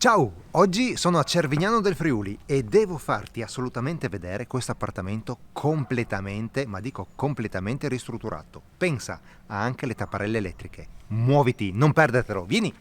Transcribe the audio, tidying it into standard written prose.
Ciao, oggi sono a Cervignano del Friuli e devo farti assolutamente vedere questo appartamento completamente, ma dico completamente ristrutturato. Pensa, ha anche le tapparelle elettriche. Muoviti, non perdertelo, vieni!